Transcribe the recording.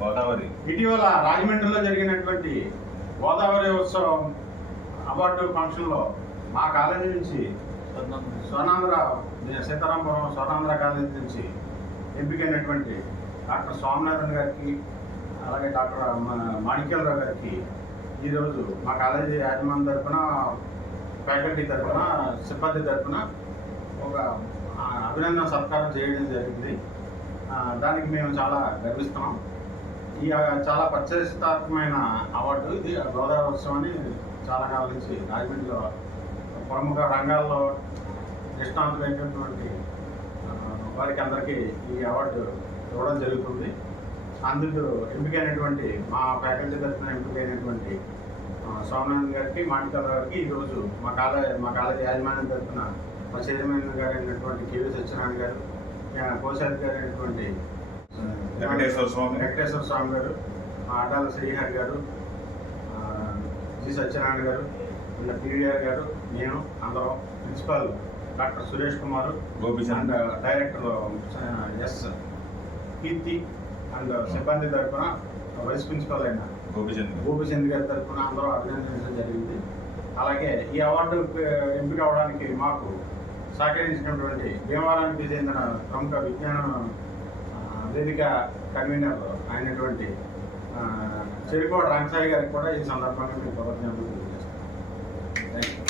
గోదావరి ఇటీవల రాజమండ్రిలో జరిగినటువంటి గోదావరి ఉత్సవం అవార్డు ఫంక్షన్లో మా కాలేజీ నుంచి స్వర్ణాంధ్ర సీతారాంపురం స్వర్ణాంధ్ర కాలేజీ నుంచి ఎంపికైనటువంటి డాక్టర్ స్వామినాథన్ గారికి అలాగే డాక్టర్ మాణిక్యాలరావు గారికి ఈరోజు మా కాలేజీ యాజమాన్యం తరఫున ఫ్యాకల్టీ తరఫున సిబ్బంది తరఫున ఒక అభినందన సత్కారం చేయడం జరిగింది. దానికి మేము చాలా గర్విస్తున్నాం. ఈ చాలా ప్రతిష్టాత్మకమైన అవార్డు ఇది. గోదావరి ఉత్సవం అని చాలా కాలం నుంచి రాజమండ్రిలో ప్రముఖ రంగాల్లో నిష్ణాతులైనటువంటి వారికి అందరికీ ఈ అవార్డు ఇవ్వడం జరుగుతుంది. అందుకు ఎంపికైనటువంటి మా ఫ్యాకల్టీ తరఫున ఎంపికైనటువంటి స్వామినాథన్ గారికి మాణిక్యాలరావు గారికి ఈరోజు మా కాలేజీ యాజమాన్యం తరఫున మా చైర్మన్ గారు అయినటువంటి కేవీ సత్యనారాయణ గారు, కోశాధికారి అయినటువంటి వెంకటేశ్వర స్వామి గారు, ఆటాల శ్రీహరి గారు, జి సత్యనారాయణ గారు, పీడిఆర్ గారు, నేను అందరం, principal doctor Suresh Kumar, and director S Keerthi and సిబ్బంది తరఫున వైస్ ప్రిన్సిపల్ అయిన గోపిచంద్ గారి తరఫున అందరూ అభినందించడం జరిగింది. అలాగే ఈ అవార్డు ఎంపిక అవడానికి మాకు సహకరించినటువంటి భీమవరానికి చెందిన ప్రముఖ విజ్ఞాన వేదిక కన్వీనర్ అయినటువంటి చెరుకోట రంగసాయి గారికి కూడా ఈ సందర్భంగా మేము కృతజ్ఞతలు తెలియజేస్తాం. Thank you.